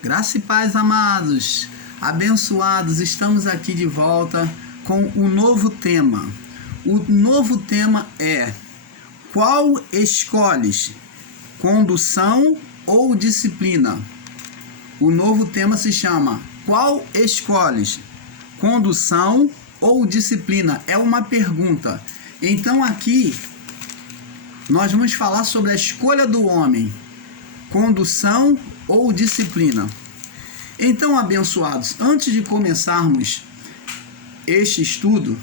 Graça e paz, amados, abençoados, estamos aqui de volta com um novo tema. O novo tema é: qual escolhes, condução ou disciplina? O novo tema se chama Qual escolhes, condução ou disciplina? É uma pergunta. Então aqui nós vamos falar sobre a escolha do homem, condução ou disciplina. Então, abençoados, antes de começarmos este estudo,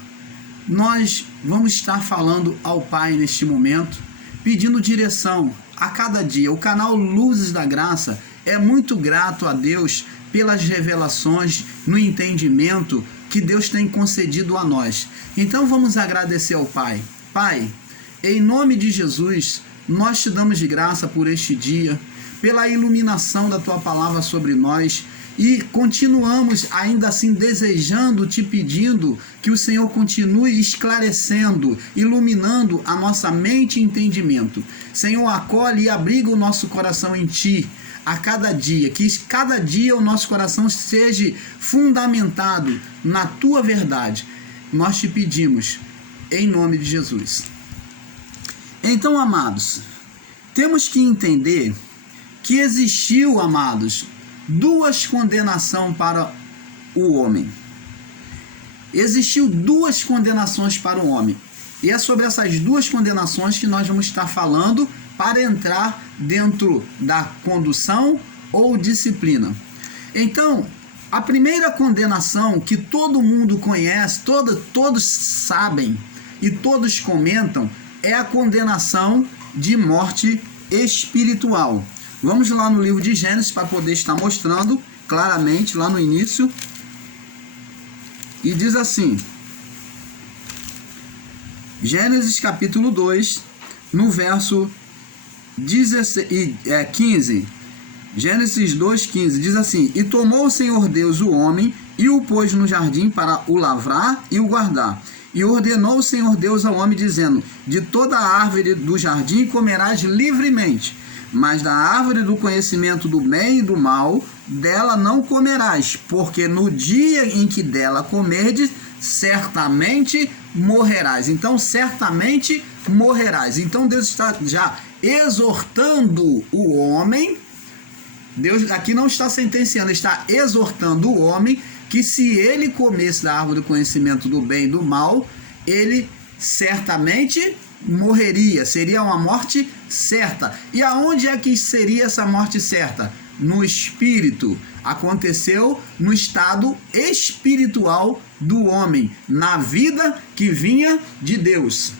nós vamos estar falando ao Pai neste momento, pedindo direção a cada dia. O canal Luzes da Graça é muito grato a Deus pelas revelações no entendimento que Deus tem concedido a nós. Então vamos agradecer ao Pai. Pai, em nome de Jesus, nós te damos de graça por este dia, pela iluminação da tua palavra sobre nós, e continuamos ainda assim desejando, te pedindo que o Senhor continue esclarecendo, iluminando a nossa mente e entendimento. Senhor, acolhe e abriga o nosso coração em ti a cada dia, que cada dia o nosso coração seja fundamentado na tua verdade. Nós te pedimos em nome de Jesus. Então, amados, temos que entender que existiu, amados, duas condenações para o homem. Existiu duas condenações para o homem. E é sobre essas duas condenações que nós vamos estar falando para entrar dentro da condução ou disciplina. Então, a primeira condenação que todo mundo conhece, todos sabem e todos comentam, é a condenação de morte espiritual. Vamos lá no livro de Gênesis para poder estar mostrando claramente lá no início. E diz assim: Gênesis capítulo 2, no verso 15. Gênesis 2:15 diz assim: E tomou o Senhor Deus o homem e o pôs no jardim para o lavrar e o guardar. E ordenou o Senhor Deus ao homem, dizendo: De toda a árvore do jardim comerás livremente, mas da árvore do conhecimento do bem e do mal, dela não comerás, porque no dia em que dela comerdes, certamente morrerás. Então, certamente morrerás. Então, Deus está já exortando o homem. Deus aqui não está sentenciando, está exortando o homem que se ele comesse da árvore do conhecimento do bem e do mal, ele certamente morreria, seria uma morte certa. E aonde é que seria essa morte certa? No espírito. Aconteceu no estado espiritual do homem, na vida que vinha de Deus.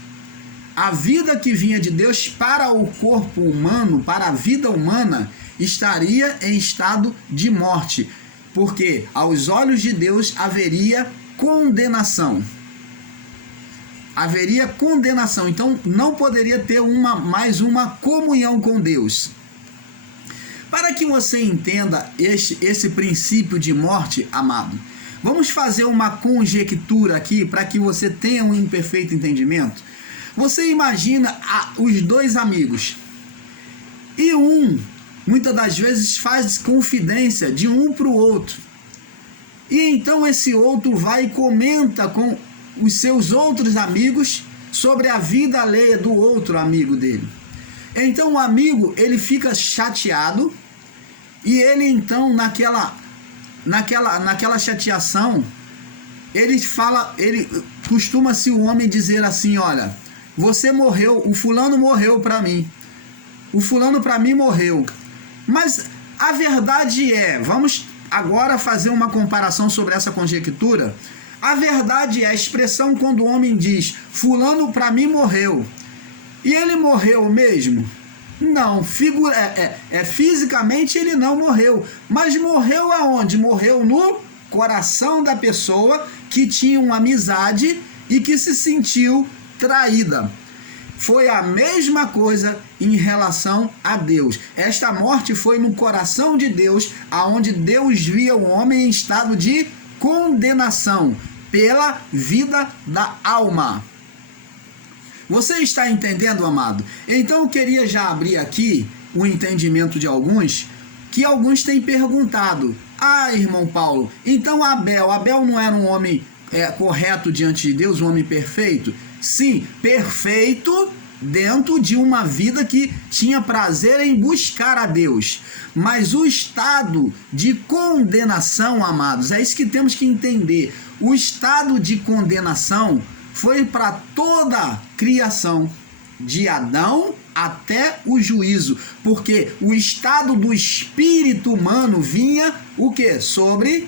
A vida que vinha de Deus para o corpo humano, para a vida humana, estaria em estado de morte, porque aos olhos de Deus haveria condenação. Haveria condenação, então não poderia ter mais uma comunhão com Deus. Para que você entenda esse princípio de morte, amado, vamos fazer uma conjectura aqui para que você tenha um imperfeito entendimento. Você imagina os dois amigos, e muitas das vezes faz confidência de um para o outro, e então esse outro vai e comenta com os seus outros amigos sobre a vida alheia do outro amigo dele. Então o amigo, ele fica chateado, e ele então naquela chateação, ele costuma-se o homem dizer assim: olha, você morreu, o fulano morreu para mim, o fulano para mim morreu. Mas a verdade é, vamos agora fazer uma comparação sobre essa conjectura. A verdade é a expressão quando o homem diz: fulano para mim morreu. E ele morreu mesmo? Não, fisicamente ele não morreu. Mas morreu aonde? Morreu no coração da pessoa que tinha uma amizade e que se sentiu traída. Foi a mesma coisa em relação a Deus. Esta morte foi no coração de Deus, aonde Deus via o homem em estado de condenação pela vida da alma. Você está entendendo, amado? Então eu queria já abrir aqui o entendimento de alguns que alguns têm perguntado: ah, irmão Paulo, então Abel não era um homem correto diante de Deus, um homem perfeito? Sim, perfeito dentro de uma vida que tinha prazer em buscar a Deus. Mas o estado de condenação, amados, é isso que temos que entender. O estado de condenação foi para toda a criação, de Adão até o juízo, porque o estado do espírito humano vinha o quê? Sobre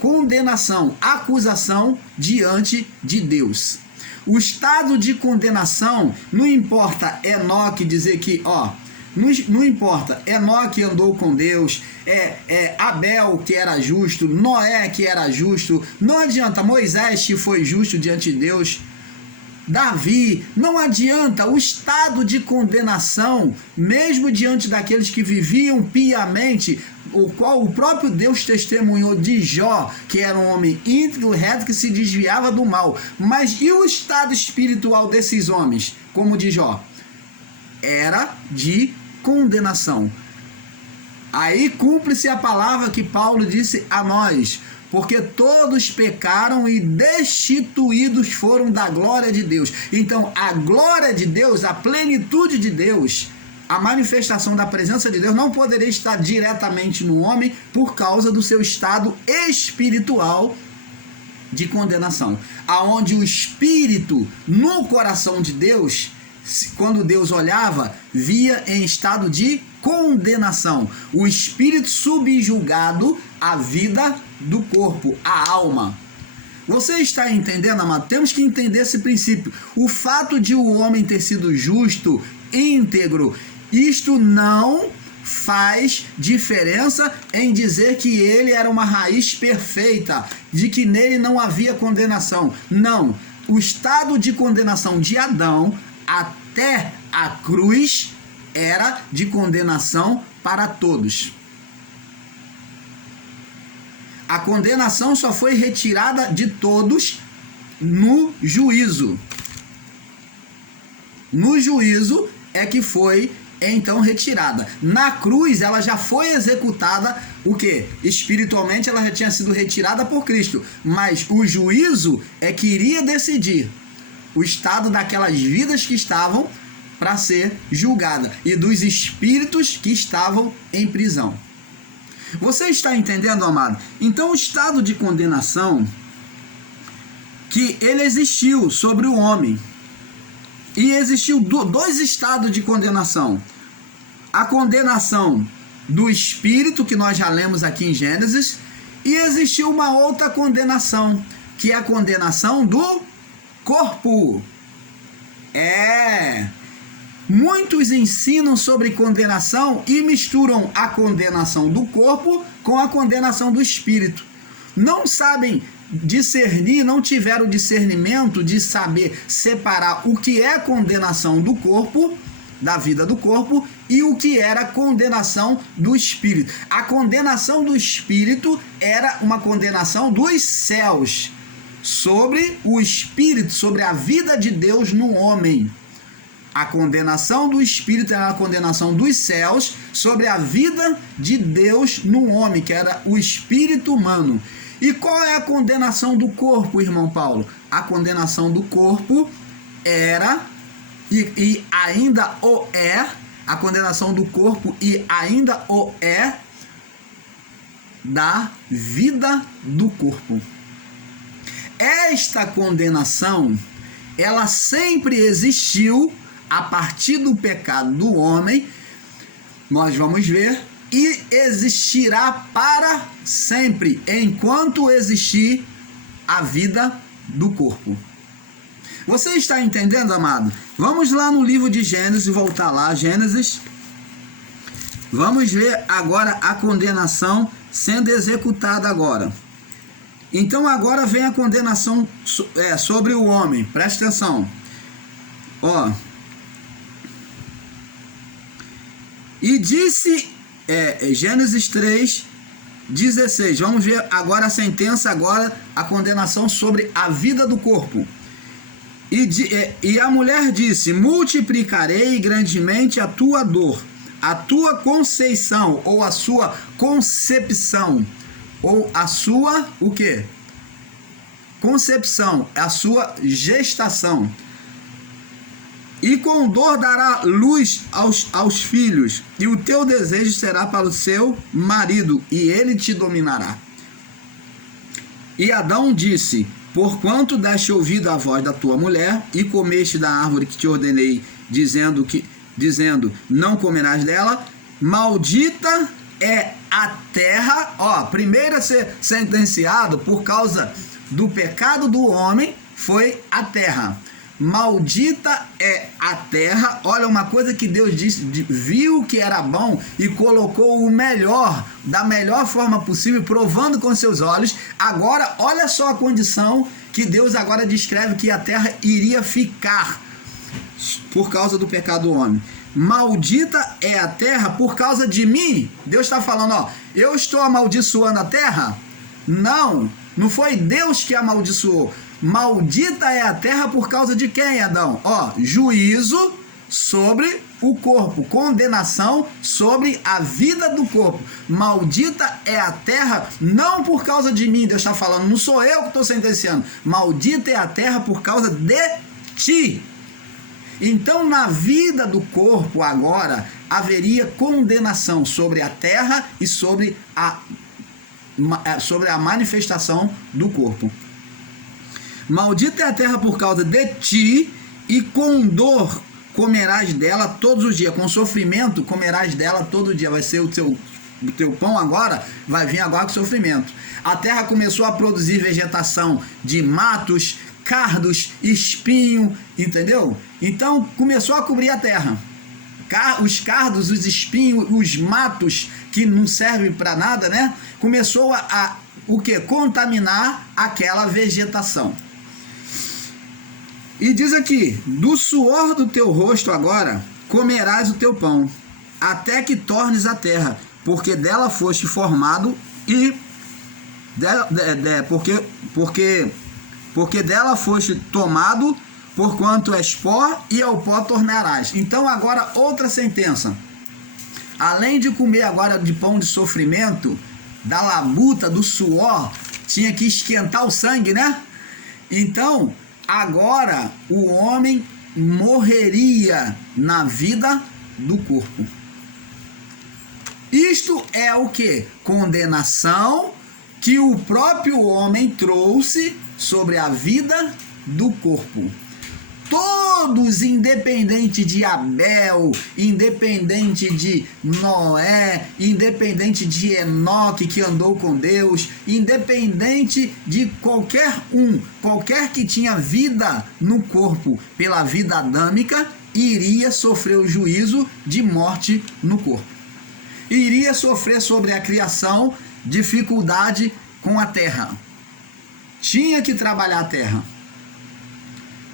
condenação, acusação diante de Deus. O estado de condenação, não importa Enoque dizer que, não importa, Enoque andou com Deus, Abel que era justo, Noé que era justo, não adianta, Moisés que foi justo diante de Deus, Davi, não adianta. O estado de condenação, mesmo diante daqueles que viviam piamente, o qual o próprio Deus testemunhou de Jó, que era um homem íntegro, reto, que se desviava do mal. Mas e o estado espiritual desses homens, como de Jó? Era de condenação. Aí cumpre-se a palavra que Paulo disse a nós: porque todos pecaram e destituídos foram da glória de Deus. Então, a glória de Deus, a plenitude de Deus, a manifestação da presença de Deus não poderia estar diretamente no homem por causa do seu estado espiritual de condenação. Aonde o espírito no coração de Deus, quando Deus olhava, via em estado de condenação. O espírito subjugado à vida do corpo, à alma. Você está entendendo, amado? Temos que entender esse princípio. O fato de o homem ter sido justo, íntegro, isto não faz diferença em dizer que ele era uma raiz perfeita, de que nele não havia condenação. Não. O estado de condenação de Adão até a cruz era de condenação para todos. A condenação só foi retirada de todos no juízo. No juízo é que foi então retirada. Na cruz ela já foi executada, o quê? Espiritualmente ela já tinha sido retirada por Cristo, mas o juízo é que iria decidir o estado daquelas vidas que estavam para ser julgada e dos espíritos que estavam em prisão. Você está entendendo, amado? Então o estado de condenação, que ele existiu sobre o homem, e existiu dois estados de condenação. A condenação do espírito, que nós já lemos aqui em Gênesis, e existiu uma outra condenação, que é a condenação do corpo. Muitos ensinam sobre condenação e misturam a condenação do corpo com a condenação do espírito. Não sabem discernir, não tiveram discernimento de saber separar o que é condenação do corpo, da vida do corpo, e o que era condenação do espírito. A condenação do espírito era uma condenação dos céus sobre o espírito, sobre a vida de Deus no homem. A condenação do espírito era a condenação dos céus sobre a vida de Deus no homem, que era o espírito humano. E qual é a condenação do corpo, irmão Paulo? A condenação do corpo era e ainda o é, a condenação do corpo e ainda o é da vida do corpo. Esta condenação, ela sempre existiu a partir do pecado do homem, nós vamos ver, e existirá para sempre, enquanto existir a vida do corpo. Você está entendendo, amado? Vamos lá no livro de Gênesis, voltar lá, Gênesis. Vamos ver agora a condenação sendo executada agora. Então agora vem a condenação sobre o homem, presta atenção. E disse, Gênesis 3:16. Vamos ver agora a sentença, agora a condenação sobre a vida do corpo. E a mulher disse: multiplicarei grandemente a tua dor, a tua conceição, ou a sua concepção, ou a sua, o quê? Concepção, a sua gestação. E com dor dará luz aos filhos, e o teu desejo será para o seu marido, e ele te dominará. E Adão disse: porquanto deste ouvido à voz da tua mulher, e comeste da árvore que te ordenei, dizendo, não comerás dela, maldita é a terra. Ó, primeiro a ser sentenciado por causa do pecado do homem foi a terra. Maldita é a terra. Olha, uma coisa que Deus disse, viu que era bom e colocou o melhor, da melhor forma possível, provando com seus olhos. Agora, olha só a condição que Deus agora descreve que a terra iria ficar por causa do pecado do homem. Maldita é a terra por causa de mim. Deus está falando, ó, eu estou amaldiçoando a terra? Não, não foi Deus que amaldiçoou. Maldita é a terra por causa de quem, Adão? Ó, juízo sobre o corpo, condenação sobre a vida do corpo. Maldita é a terra, não por causa de mim, Deus está falando, não sou eu que estou sentenciando. Maldita é a terra por causa de ti. Então, na vida do corpo agora, haveria condenação sobre a terra e sobre a manifestação do corpo. Maldita é a terra por causa de ti, e com dor comerás dela todos os dias. Com sofrimento comerás dela todo dia. Vai ser o teu pão agora, vai vir agora com sofrimento. A terra começou a produzir vegetação de matos, cardos, espinho, entendeu? Então começou a cobrir a terra. Os cardos, os espinhos, os matos que não servem para nada, né? Começou o que? Contaminar aquela vegetação. E diz aqui: do suor do teu rosto agora comerás o teu pão, até que tornes a terra, porque dela foste formado, e porque dela foste tomado, porquanto és pó, e ao pó tornarás. Então agora outra sentença. Além de comer agora de pão de sofrimento, da labuta, do suor, tinha que esquentar o sangue, né? Então agora o homem morreria na vida do corpo. Isto é o que? Condenação que o próprio homem trouxe sobre a vida do corpo. Todos, independente de Abel, independente de Noé, independente de Enoque que andou com Deus, independente de qualquer que tinha vida no corpo pela vida adâmica, iria sofrer o juízo de morte no corpo. Iria sofrer sobre a criação dificuldade com a terra. Tinha que trabalhar a terra.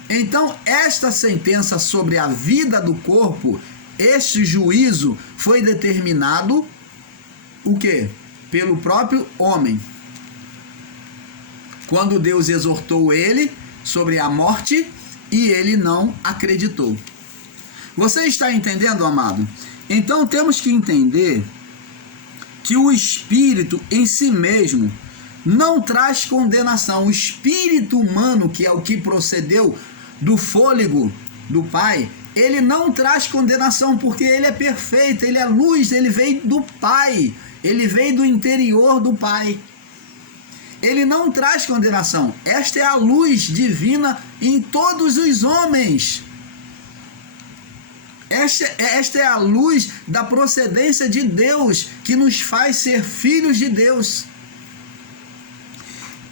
Então, esta sentença sobre a vida do corpo, este juízo foi determinado o quê? Pelo próprio homem. Quando Deus exortou ele sobre a morte e ele não acreditou. Você está entendendo, amado? Então, temos que entender que o espírito em si mesmo não traz condenação. O espírito humano, que é o que procedeu do fôlego do Pai, ele não traz condenação, porque ele é perfeito, ele é luz, ele veio do Pai, ele veio do interior do Pai. Ele não traz condenação. Esta é a luz divina em todos os homens. Esta é a luz da procedência de Deus, que nos faz ser filhos de Deus.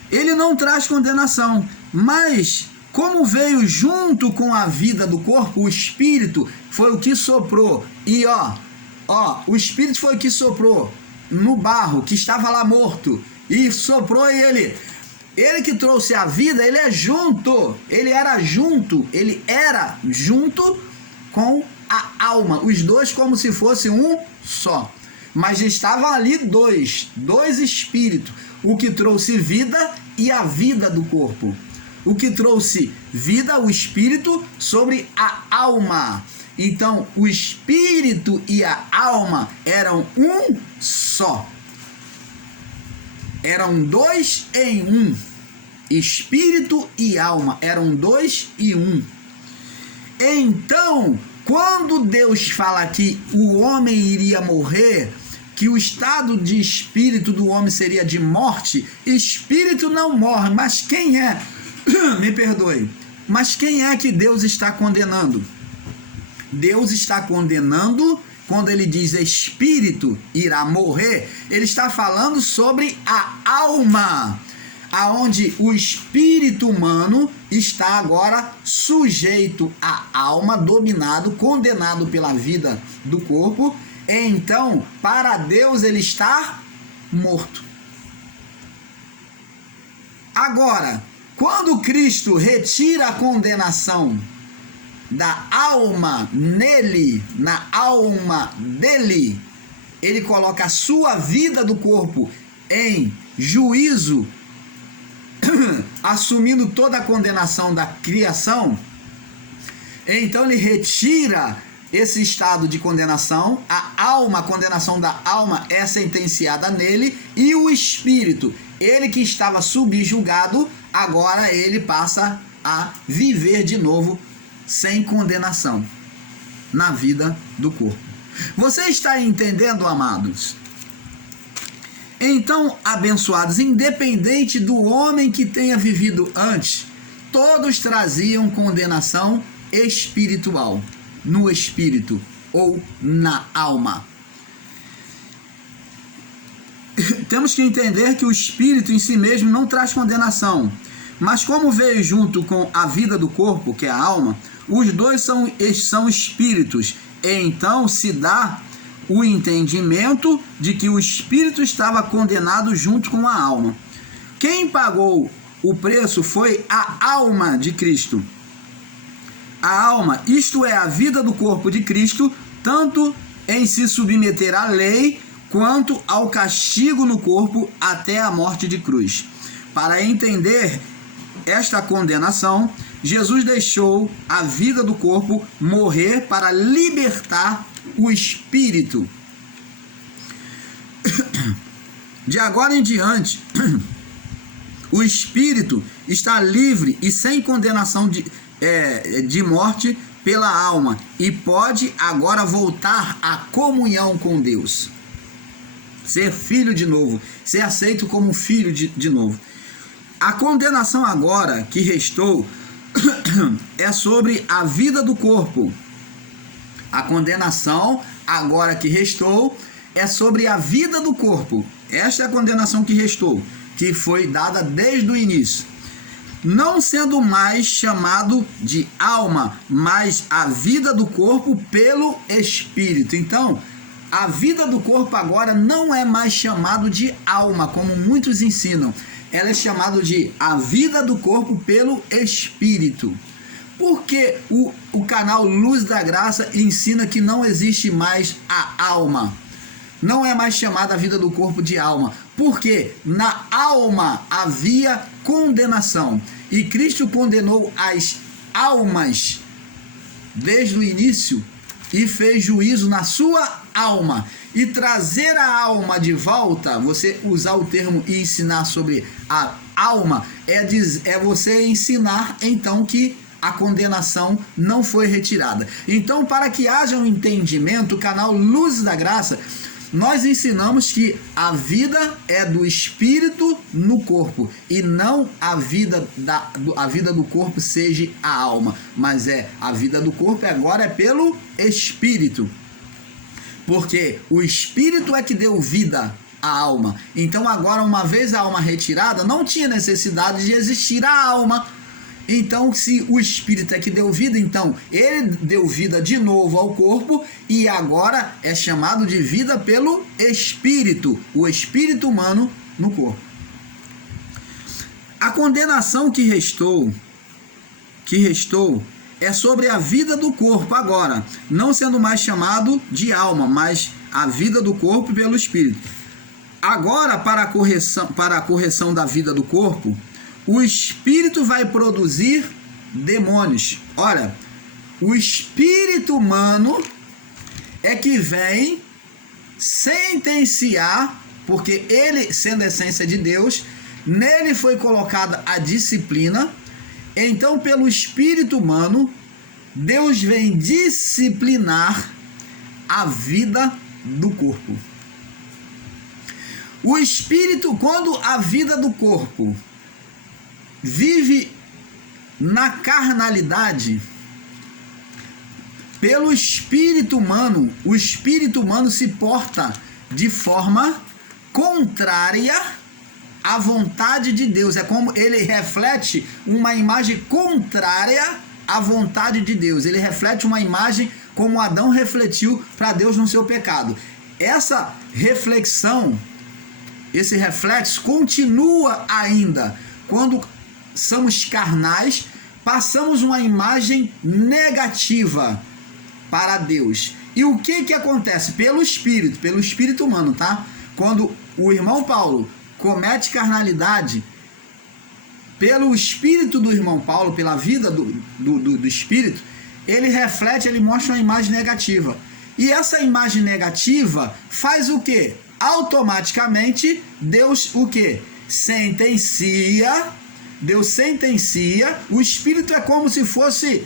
Ele não traz condenação, mas como veio junto com a vida do corpo, o Espírito foi o que soprou. E o Espírito foi o que soprou no barro, que estava lá morto. E soprou ele que trouxe a vida, ele era junto com a alma. Os dois como se fosse um só. Mas estavam ali dois espíritos. O que trouxe vida e a vida do corpo. O que trouxe vida, o espírito, sobre a alma. Então, o espírito e a alma eram um só. Eram dois em um. Espírito e alma eram dois e um. Então, quando Deus fala que o homem iria morrer, que o estado de espírito do homem seria de morte, espírito não morre, mas quem é? Me perdoe. Mas quem é que Deus está condenando? Deus está condenando, quando ele diz espírito irá morrer, ele está falando sobre a alma, aonde o espírito humano está agora sujeito à alma, dominado, condenado pela vida do corpo. Então, para Deus ele está morto. Agora, quando Cristo retira a condenação da alma nele, na alma dele, ele coloca a sua vida do corpo em juízo, assumindo toda a condenação da criação. Então ele retira esse estado de condenação, a condenação da alma é sentenciada nele, e o espírito, ele que estava subjugado, agora ele passa a viver de novo sem condenação na vida do corpo. Você está entendendo, amados? Então, abençoados, independente do homem que tenha vivido antes, todos traziam condenação espiritual, no espírito ou na alma. Temos que entender que o espírito em si mesmo não traz condenação, mas como veio junto com a vida do corpo, que é a alma, os dois são espíritos, e então se dá o entendimento de que o espírito estava condenado junto com a alma. Quem pagou o preço foi a alma de Cristo. A alma, isto é, a vida do corpo de Cristo, tanto em se submeter à lei, quanto ao castigo no corpo até a morte de cruz. Para entender esta condenação, Jesus deixou a vida do corpo morrer para libertar o espírito. De agora em diante, o espírito está livre e sem condenação de morte pela alma e pode agora voltar à comunhão com Deus, ser filho de novo, ser aceito como filho de novo. A condenação agora que restou é sobre a vida do corpo. A condenação agora que restou é sobre a vida do corpo. Esta é a condenação que restou, que foi dada desde o início. Não sendo mais chamado de alma, mas a vida do corpo pelo Espírito. Então, a vida do corpo agora não é mais chamado de alma, como muitos ensinam. Ela é chamada de a vida do corpo pelo Espírito. Porque o canal Luz da Graça ensina que não existe mais a alma. Não é mais chamada a vida do corpo de alma. Porque na alma havia condenação. E Cristo condenou as almas desde o início e fez juízo na sua alma. E trazer a alma de volta, você usar o termo e ensinar sobre a alma, é você ensinar então que a condenação não foi retirada. Então, para que haja um entendimento, o canal Luz da Graça, nós ensinamos que a vida é do espírito no corpo e não a vida do corpo seja a alma, mas a vida do corpo agora é pelo espírito. Porque o espírito é que deu vida à alma. Então agora, uma vez a alma retirada, não tinha necessidade de existir a alma. Então, se o espírito é que deu vida, então ele deu vida de novo ao corpo e agora é chamado de vida pelo espírito, o espírito humano no corpo. A condenação que restou é sobre a vida do corpo agora, não sendo mais chamado de alma, mas a vida do corpo pelo espírito. Agora, para a correção da vida do corpo, o espírito vai produzir demônios. Olha, O espírito humano é que vem sentenciar, porque ele, sendo a essência de Deus, nele foi colocada a disciplina. Então, pelo espírito humano, Deus vem disciplinar a vida do corpo. O espírito, quando a vida do corpo vive na carnalidade, pelo espírito humano, o espírito humano se porta de forma contrária à vontade de Deus. É como ele reflete uma imagem contrária à vontade de Deus. Ele reflete uma imagem como Adão refletiu para Deus no seu pecado. Essa reflexão, esse reflexo continua ainda. Quando somos carnais, passamos uma imagem negativa para Deus. E o que acontece? Pelo espírito humano, tá? Quando o irmão Paulo comete carnalidade, pelo espírito do irmão Paulo, pela vida do espírito, ele reflete, ele mostra uma imagem negativa. E essa imagem negativa faz o quê? Automaticamente, Deus o quê? Sentencia. Deus sentencia. O espírito é como se fosse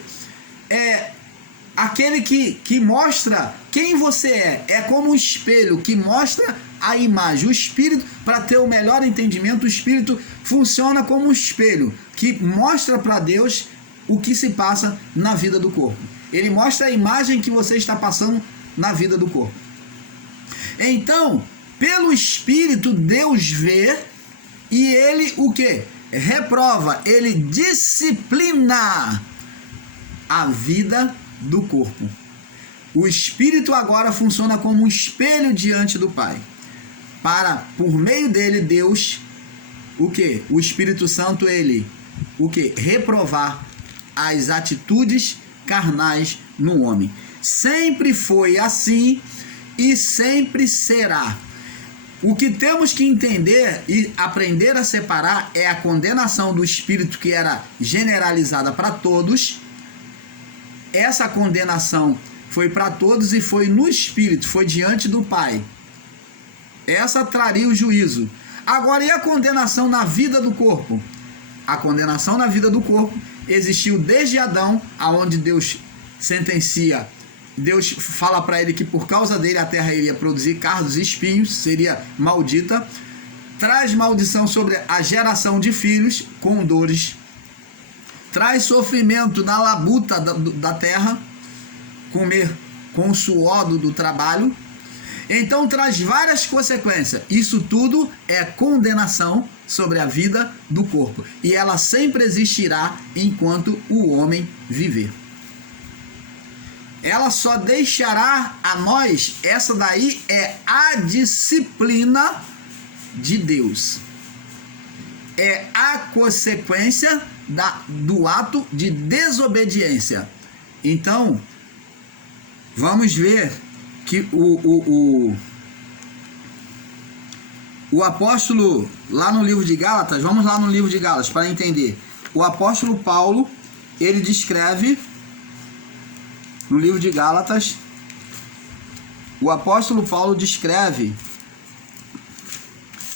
aquele que mostra quem você é. É como um espelho que mostra a imagem. O espírito, para ter o melhor entendimento, o espírito funciona como um espelho que mostra para Deus o que se passa na vida do corpo. Ele mostra a imagem que você está passando na vida do corpo. Então, pelo espírito, Deus vê e ele o quê? Reprova, ele disciplina a vida do corpo. O espírito agora funciona como um espelho diante do Pai, para, por meio dele, Deus, o que? O Espírito Santo, ele, o que? Reprovar as atitudes carnais no homem. Sempre foi assim e sempre será. O que temos que entender e aprender a separar é a condenação do espírito que era generalizada para todos. Essa condenação foi para todos e foi no espírito, foi diante do Pai. Essa traria o juízo. Agora, e a condenação na vida do corpo? A condenação na vida do corpo existiu desde Adão, aonde Deus sentencia. Deus fala para ele que por causa dele a terra iria produzir cardos e espinhos, seria maldita. Traz maldição sobre a geração de filhos com dores. Traz sofrimento na labuta da terra, comer com o suor do trabalho. Então traz várias consequências. Isso tudo é condenação sobre a vida do corpo. E ela sempre existirá enquanto o homem viver. Ela só deixará a nós, essa daí é a disciplina de Deus. É a consequência do ato de desobediência. Então, vamos ver que o apóstolo, lá no livro de Gálatas, vamos lá no livro de Gálatas para entender. O apóstolo Paulo, ele descreve, no livro de Gálatas, o apóstolo Paulo descreve,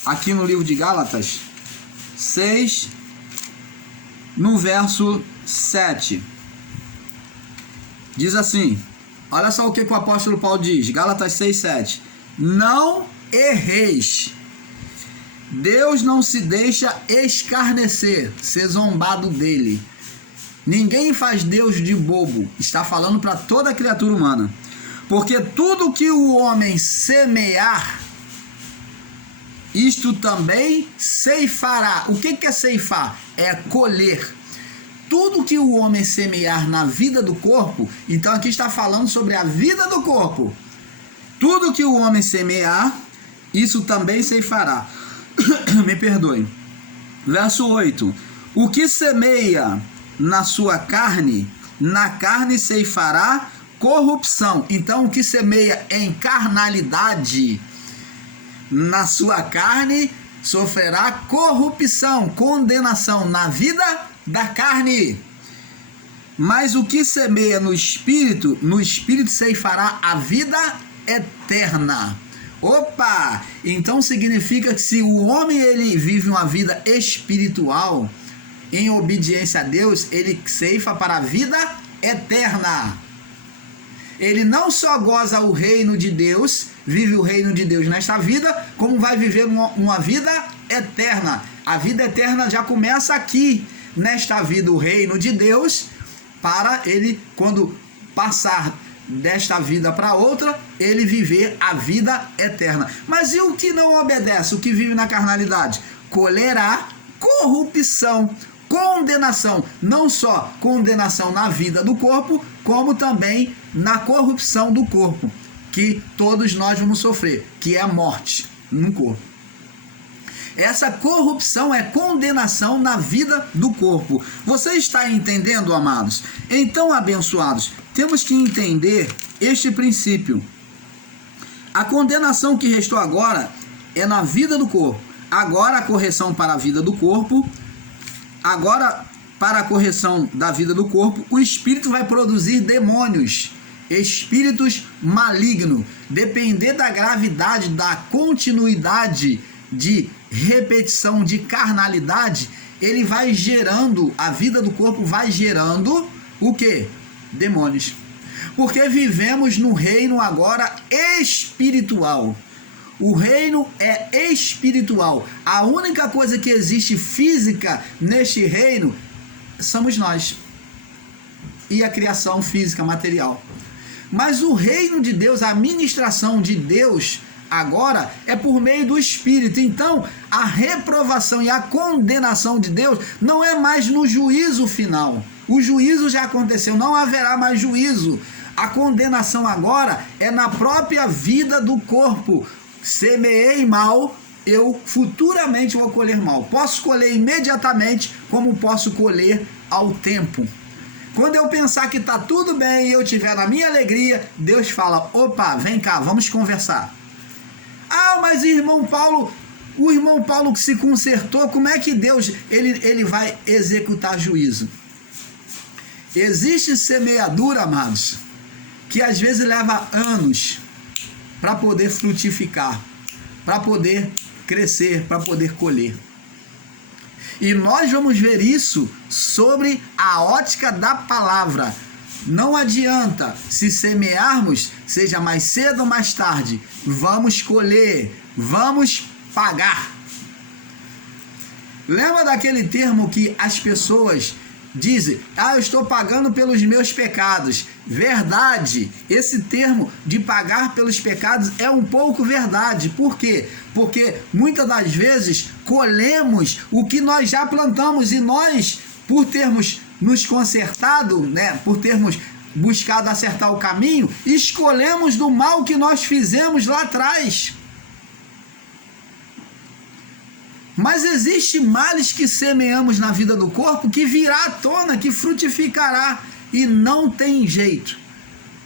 aqui no livro de Gálatas 6, no verso 7, diz assim, olha só o que o apóstolo Paulo diz, Gálatas 6, 7, não erreis, Deus não se deixa escarnecer, ser zombado dele. Ninguém faz Deus de bobo. Está falando para toda criatura humana. Porque tudo que o homem semear, isto também ceifará. O que é ceifar? É colher. Tudo que o homem semear na vida do corpo, então aqui está falando sobre a vida do corpo. Tudo que o homem semear, isso também ceifará. Me perdoe. Verso 8. O que semeia na sua carne, na carne ceifará corrupção. Então, o que semeia em carnalidade, na sua carne sofrerá corrupção, condenação na vida da carne. Mas o que semeia no espírito ceifará a vida eterna. Opa! Então significa que se o homem ele vive uma vida espiritual, em obediência a Deus, ele ceifa para a vida eterna. Ele não só goza o reino de Deus, vive o reino de Deus nesta vida, como vai viver uma vida eterna. A vida eterna já começa aqui, nesta vida, o reino de Deus, para ele, quando passar desta vida para outra, ele viver a vida eterna. Mas e o que não obedece, o que vive na carnalidade? Colherá corrupção, condenação, não só condenação na vida do corpo, como também na corrupção do corpo, que todos nós vamos sofrer, que é a morte no corpo. Essa corrupção é condenação na vida do corpo. Você está entendendo, amados? Então, abençoados, temos que entender este princípio. A condenação que restou agora é na vida do corpo. Agora a correção para a vida do corpo. Agora, para a correção da vida do corpo, o espírito vai produzir demônios, espíritos malignos. Depender da gravidade, da continuidade de repetição de carnalidade, ele vai gerando, a vida do corpo vai gerando o quê? Demônios. Porque vivemos no reino agora espiritual. O reino é espiritual. A única coisa que existe física neste reino somos nós. E a criação física, material. Mas o reino de Deus, a administração de Deus, agora é por meio do Espírito. Então, a reprovação e a condenação de Deus não é mais no juízo final. O juízo já aconteceu, não haverá mais juízo. A condenação agora é na própria vida do corpo. Semeei mal, eu futuramente vou colher mal. Posso colher imediatamente, como posso colher ao tempo. Quando eu pensar que está tudo bem e eu estiver na minha alegria, Deus fala, opa, vem cá, vamos conversar. Ah, mas o irmão Paulo que se consertou, como é que Deus ele vai executar juízo? Existe semeadura, amados, que às vezes leva anos para poder frutificar, para poder crescer, para poder colher. E nós vamos ver isso sobre a ótica da palavra. Não adianta, se semearmos, seja mais cedo ou mais tarde, vamos colher, vamos pagar. Lembra daquele termo que as pessoas dizem, eu estou pagando pelos meus pecados. Verdade, esse termo de pagar pelos pecados é um pouco verdade. Por quê? Porque muitas das vezes colhemos o que nós já plantamos e nós, por termos nos consertado, por termos buscado acertar o caminho, escolhemos do mal que nós fizemos lá atrás. Mas existe males que semeamos na vida do corpo que virá à tona, que frutificará, e não tem jeito.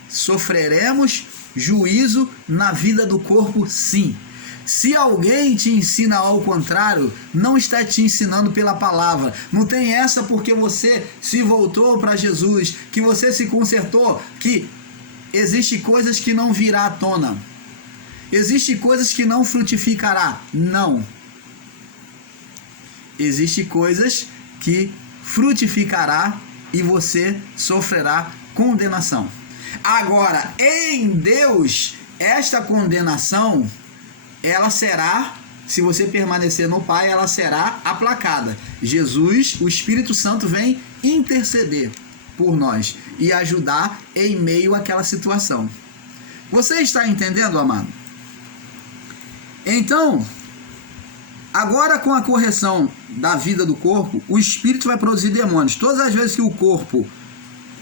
Sofreremos juízo na vida do corpo, sim. Se alguém te ensina ao contrário, não está te ensinando pela palavra. Não tem essa porque você se voltou para Jesus, que você se consertou, que existe coisas que não virá à tona. Existe coisas que não frutificará. Não. Existem coisas que frutificará e você sofrerá condenação. Agora, em Deus, esta condenação, ela será, se você permanecer no Pai, ela será aplacada. Jesus, o Espírito Santo, vem interceder por nós e ajudar em meio àquela situação. Você está entendendo, amado? Então, agora com a correção da vida do corpo, o espírito vai produzir demônios. Todas as vezes que o corpo,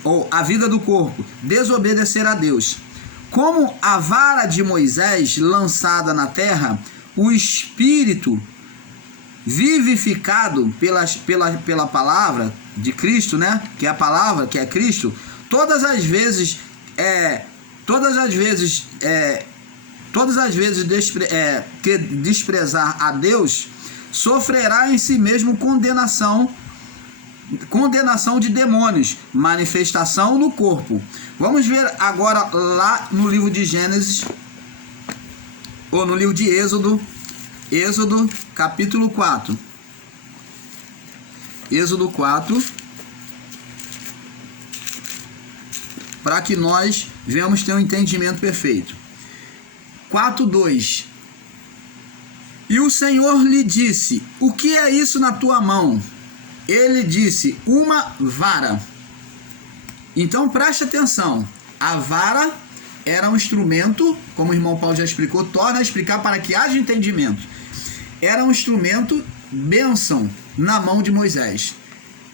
ou a vida do corpo, desobedecer a Deus, como a vara de Moisés lançada na terra, o espírito vivificado pela palavra de Cristo, que é a palavra, que é Cristo, todas as vezes que desprezar a Deus, sofrerá em si mesmo condenação condenação de demônios, manifestação no corpo. Vamos ver agora lá no livro de Gênesis, ou no livro de Êxodo, capítulo 4. Êxodo 4, para que nós venhamos ter um entendimento perfeito. 4:2. E o Senhor lhe disse: o que é isso na tua mão? Ele disse: uma vara. Então preste atenção, a vara era um instrumento, como o irmão Paulo já explicou, torna a explicar para que haja entendimento. Era um instrumento, bênção, na mão de Moisés.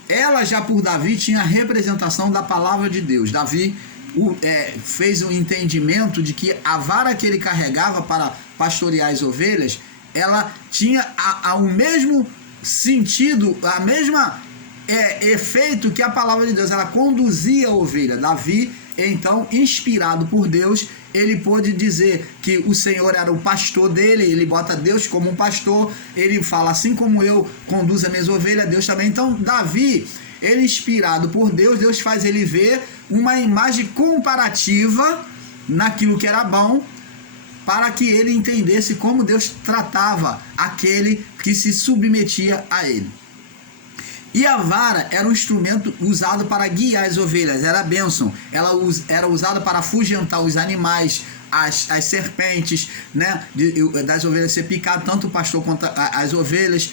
Ela já por Davi tinha a representação da palavra de Deus. Davi fez um entendimento de que a vara que ele carregava para pastorear as ovelhas, ela tinha o mesmo sentido, a mesma efeito que a palavra de Deus. Ela conduzia a ovelha. Davi, então, inspirado por Deus, ele pôde dizer que o Senhor era o pastor dele. Ele bota Deus como um pastor. Ele fala: assim como eu conduzo as minhas ovelhas, Deus também. Então Davi, ele inspirado por Deus, Deus faz ele ver uma imagem comparativa naquilo que era bom, para que ele entendesse como Deus tratava aquele que se submetia a ele. E a vara era um instrumento usado para guiar as ovelhas, era a bênção. Ela era usada para afugentar os animais, as serpentes, né, das ovelhas ser picado, tanto o pastor quanto as ovelhas.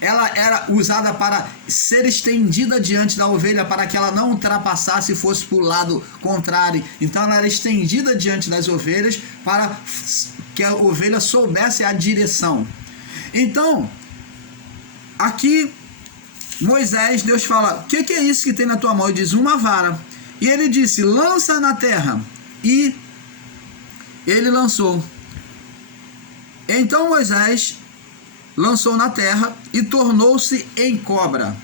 Ela era usada para ser estendida diante da ovelha, para que ela não ultrapassasse e fosse para o lado contrário. Então ela era estendida diante das ovelhas para que a ovelha soubesse a direção. Então, aqui Moisés, Deus fala: o que é isso que tem na tua mão? Ele diz: uma vara. E ele disse: lança na terra. E ele lançou. Então Moisés lançou na terra e tornou-se em cobra.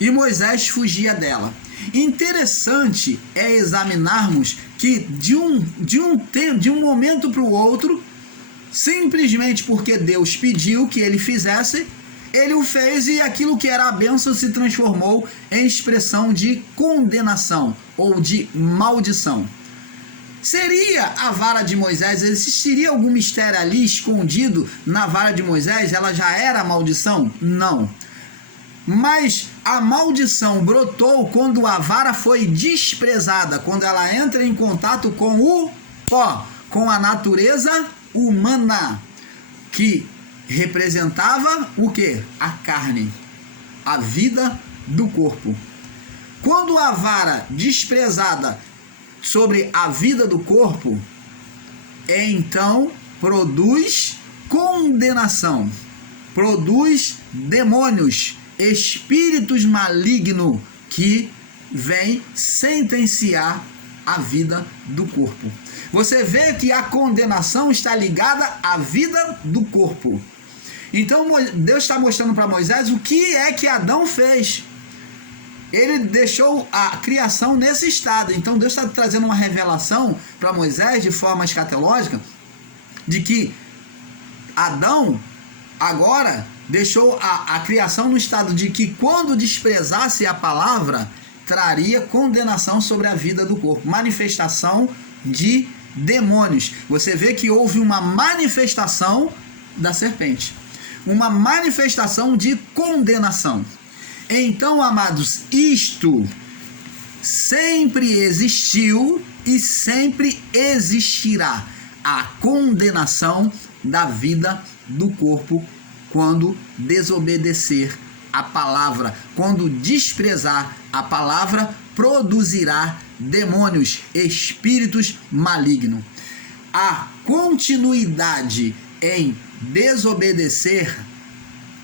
E Moisés fugia dela. Interessante é examinarmos que de um momento para o outro, simplesmente porque Deus pediu que ele fizesse, ele o fez, e aquilo que era a bênção se transformou em expressão de condenação ou de maldição. Seria a vara de Moisés, existiria algum mistério ali escondido na vara de Moisés? Ela já era maldição? Não. Mas a maldição brotou quando a vara foi desprezada, quando ela entra em contato com o pó, com a natureza humana, que representava o quê? A carne, a vida do corpo. Quando a vara desprezada sobre a vida do corpo, então produz condenação, produz demônios, espíritos malignos que vêm sentenciar a vida do corpo. Você vê que a condenação está ligada à vida do corpo. Então Deus está mostrando para Moisés o que é que Adão fez. Ele deixou a criação nesse estado. Então Deus está trazendo uma revelação para Moisés de forma escatológica de que Adão agora deixou a criação no estado de que, quando desprezasse a palavra, traria condenação sobre a vida do corpo, manifestação de demônios. Você vê que houve uma manifestação da serpente, uma manifestação de condenação. Então, amados, isto sempre existiu e sempre existirá, a condenação da vida do corpo quando desobedecer a palavra, quando desprezar a palavra, produzirá demônios, espíritos malignos. A continuidade em desobedecer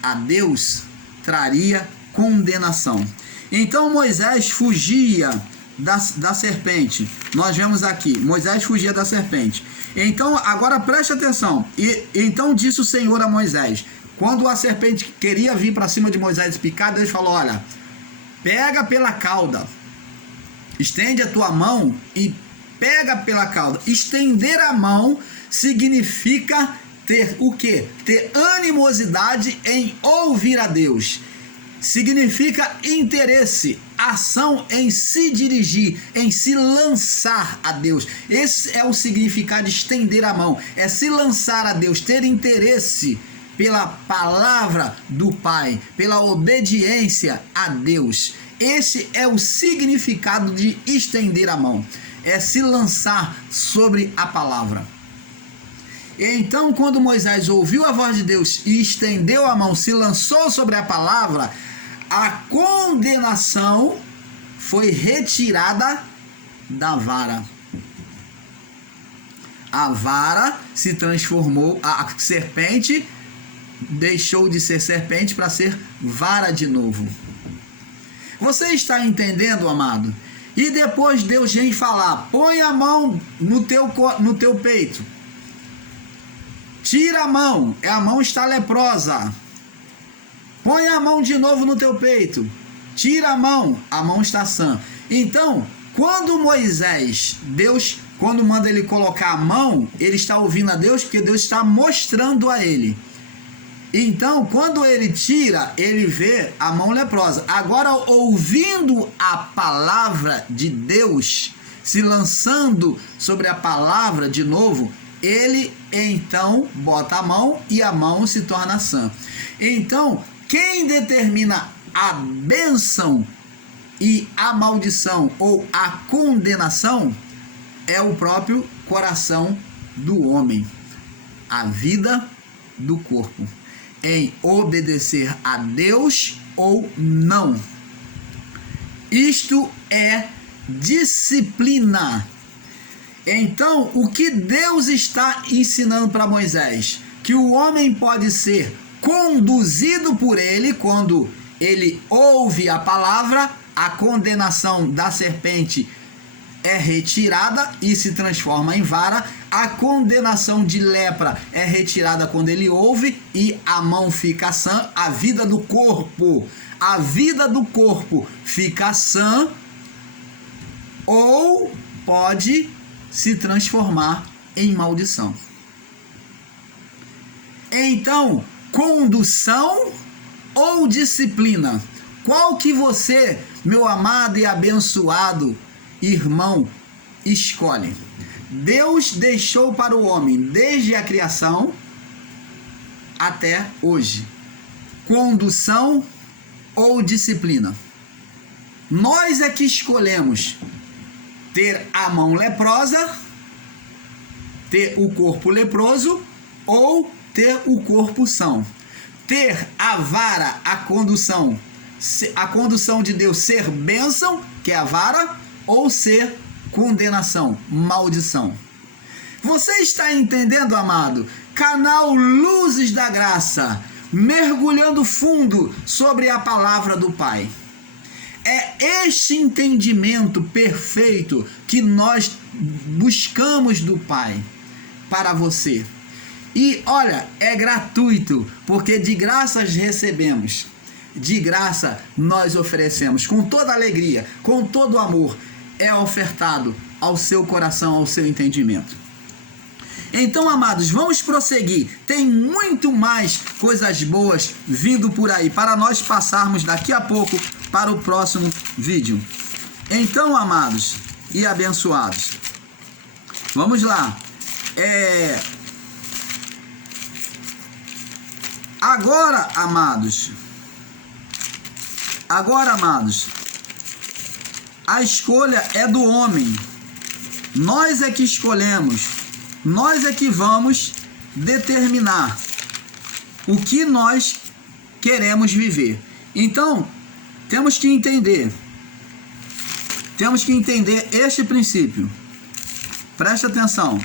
a Deus traria condenação. Então Moisés fugia da serpente. Nós vemos aqui, Moisés fugia da serpente. Então, agora preste atenção. Então disse o Senhor a Moisés, quando a serpente queria vir para cima de Moisés e picar, Deus falou: olha, pega pela cauda, estende a tua mão e pega pela cauda. Estender a mão significa ter o quê? Ter animosidade em ouvir a Deus. significa interesse, ação em se dirigir, em se lançar a Deus. Esse é o significado de estender a mão, é se lançar a Deus, ter interesse pela palavra do Pai, pela obediência a Deus. Esse é o significado de estender a mão, é se lançar sobre a palavra. Então, quando Moisés ouviu a voz de Deus e estendeu a mão, se lançou sobre a palavra, a condenação foi retirada da vara. A vara se transformou, a serpente deixou de ser serpente para ser vara de novo. Você está entendendo, amado? E depois Deus vem falar: põe a mão no teu peito. Tira a mão está leprosa. Põe a mão de novo no teu peito. Tira a mão está sã. Então, quando Deus, quando manda ele colocar a mão, ele está ouvindo a Deus, porque Deus está mostrando a ele. Então, quando ele tira, ele vê a mão leprosa. Agora, ouvindo a palavra de Deus, se lançando sobre a palavra de novo, ele então bota a mão e a mão se torna sã. Então, quem determina a bênção e a maldição ou a condenação é o próprio coração do homem, a vida do corpo, em obedecer a Deus ou não. Isto é disciplina. Então, o que Deus está ensinando para Moisés? Que o homem pode ser conduzido por ele quando ele ouve a palavra, a condenação da serpente é retirada e se transforma em vara, a condenação de lepra é retirada quando ele ouve e a mão fica sã, a vida do corpo fica sã, ou pode se transformar em maldição. Então, condução ou disciplina? Qual que você, meu amado e abençoado irmão, escolhe? Deus deixou para o homem, desde a criação até hoje, condução ou disciplina? Nós é que escolhemos ter a mão leprosa, ter o corpo leproso ou ter o corpo são. Ter a vara, a condução de Deus ser bênção, que é a vara, ou ser condenação, maldição. Você está entendendo, amado? Canal Luzes da Graça, mergulhando fundo sobre a palavra do Pai. É este entendimento perfeito que nós buscamos do Pai para você. E olha, é gratuito, porque de graças recebemos, de graça nós oferecemos, com toda alegria, com todo amor, é ofertado ao seu coração, ao seu entendimento. Então, amados, vamos prosseguir. Tem muito mais coisas boas vindo por aí, para nós passarmos daqui a pouco para o próximo vídeo. Então, amados e abençoados, vamos lá. Agora, amados, a escolha é do homem. Nós é que escolhemos. Nós é que vamos determinar o que nós queremos viver. Então, temos que entender este princípio. Preste atenção.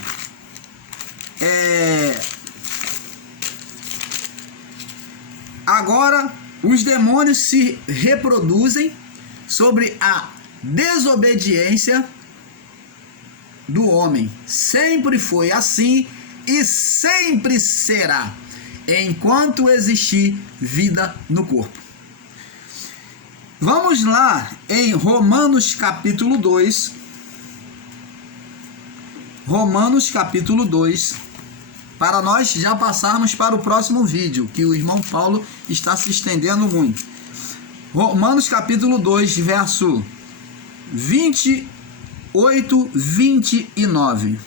Agora, os demônios se reproduzem sobre a desobediência do homem. Sempre foi assim e sempre será, enquanto existir vida no corpo. Vamos lá em Romanos capítulo 2. Romanos capítulo 2, para nós já passarmos para o próximo vídeo, que o irmão Paulo está se estendendo muito. Romanos capítulo 2, verso 28, 29.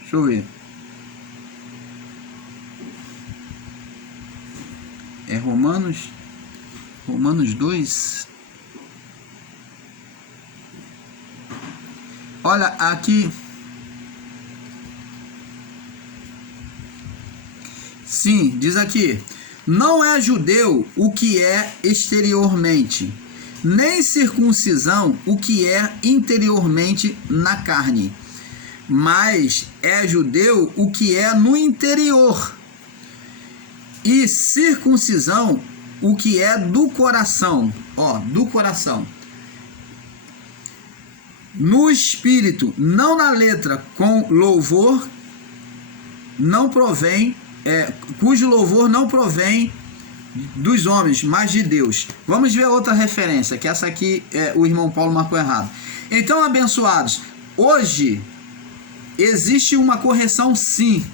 Deixa eu ver. É Romanos 2. Olha aqui. Sim, diz aqui: não é judeu o que é exteriormente, nem circuncisão o que é interiormente na carne, mas é judeu o que é no interior, e circuncisão o que é do coração, do coração, no espírito, não na letra, com louvor não provém, cujo louvor não provém dos homens, mas de Deus. Vamos ver outra referência, que essa aqui o irmão Paulo marcou errado. Então, abençoados, hoje existe uma correção, sim,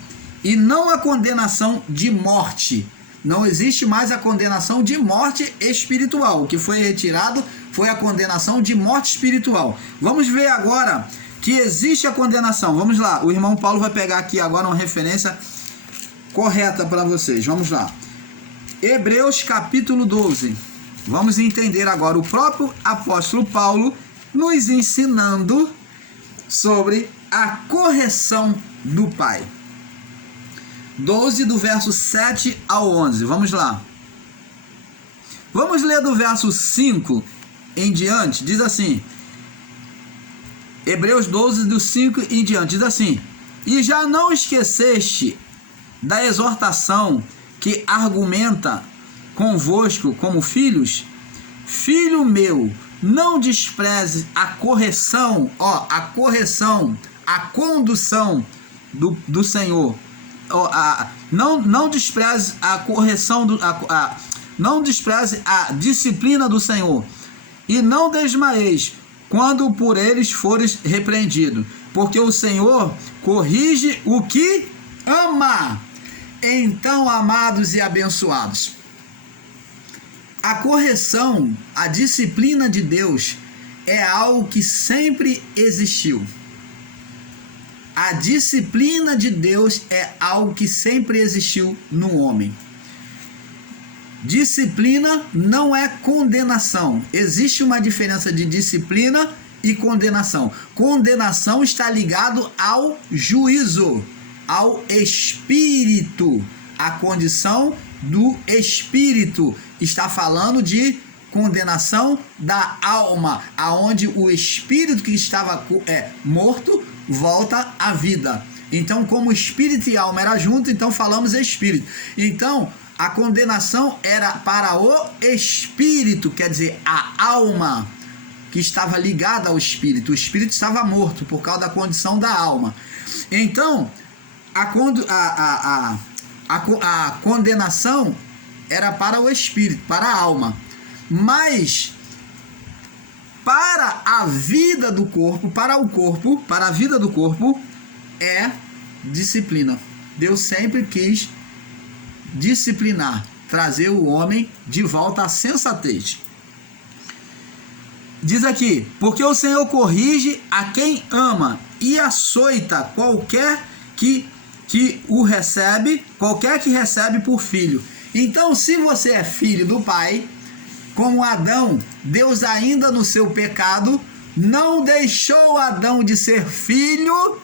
e não a condenação de morte. Não existe mais a condenação de morte espiritual. O que foi retirado foi a condenação de morte espiritual. Vamos ver agora que existe a condenação. Vamos lá, o irmão Paulo vai pegar aqui agora uma referência correta para vocês. Vamos lá. Hebreus capítulo 12. Vamos entender agora o próprio apóstolo Paulo nos ensinando sobre a correção do Pai. 12 do verso 7 ao 11. Vamos lá. Vamos ler do verso 5 em diante. Diz assim. Hebreus 12 do 5 em diante. Diz assim: e já não esqueceste da exortação que argumenta convosco como filhos? Filho meu, não despreze a correção, a condução do Senhor. Não despreze a correção, não despreze a disciplina do Senhor, e não desmaeis quando por eles fores repreendido, porque o Senhor corrige o que ama. Então, amados e abençoados, a correção, a disciplina de Deus é algo que sempre existiu. A disciplina de Deus é algo que sempre existiu no homem. Disciplina não é condenação. Existe uma diferença de disciplina e condenação. Condenação está ligado ao juízo, ao espírito. A condição do espírito está falando de condenação da alma, aonde o espírito que estava morto volta à vida. Então, como espírito e alma era junto, então falamos espírito. Então, a condenação era para o espírito, quer dizer, a alma que estava ligada ao espírito. O espírito estava morto por causa da condição da alma. Então, a condenação era para o espírito, para a alma. Mas para a vida do corpo, para a vida do corpo, é disciplina. Deus sempre quis disciplinar, trazer o homem de volta à sensatez. Diz aqui: porque o Senhor corrige a quem ama e açoita qualquer que o recebe, qualquer que recebe por filho. Então, se você é filho do Pai, como Adão, Deus ainda no seu pecado não deixou Adão de ser filho,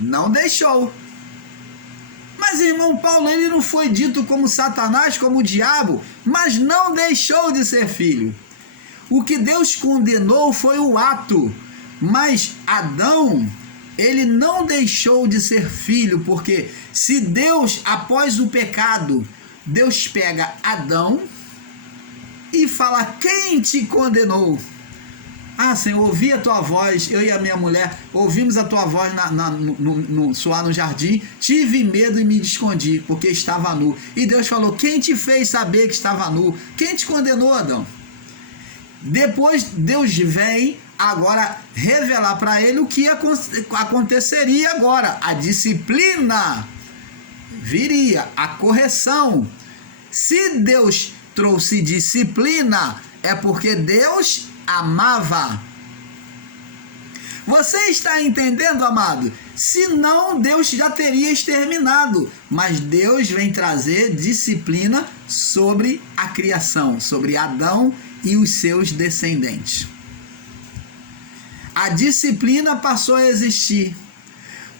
não deixou. Mas, irmão Paulo, ele não foi dito como Satanás, como o diabo, mas não deixou de ser filho. O que Deus condenou foi o ato, mas Adão, ele não deixou de ser filho, porque se Deus, após o pecado, Deus pega Adão e fala: quem te condenou? Ah, Senhor, ouvi a tua voz, eu e a minha mulher, ouvimos a tua voz soar no jardim, tive medo e me escondi, porque estava nu. E Deus falou: quem te fez saber que estava nu? Quem te condenou, Adão? Depois Deus vem agora revelar para ele o que aconteceria agora. A disciplina viria, a correção. Se Deus trouxe disciplina, é porque Deus amava. Você está entendendo, amado? Senão, Deus já teria exterminado. Mas Deus vem trazer disciplina sobre a criação, sobre Adão e os seus descendentes. A disciplina passou a existir,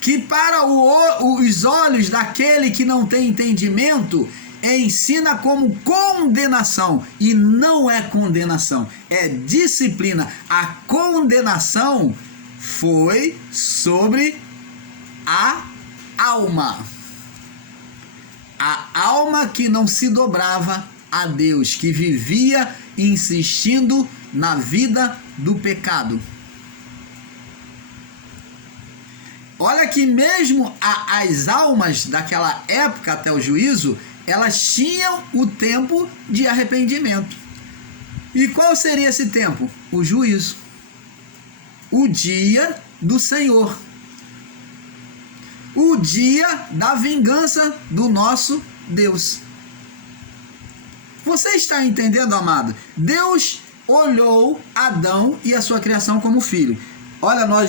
que para os olhos daquele que não tem entendimento, ensina como condenação, e não é condenação, é disciplina. A condenação foi sobre a alma. A alma que não se dobrava a Deus, que vivia insistindo na vida do pecado. Olha que mesmo as almas daquela época até o juízo, elas tinham o tempo de arrependimento. E qual seria esse tempo? O juízo. O dia do Senhor. O dia da vingança do nosso Deus. Você está entendendo, amado? Deus olhou Adão e a sua criação como filho. Olha, nós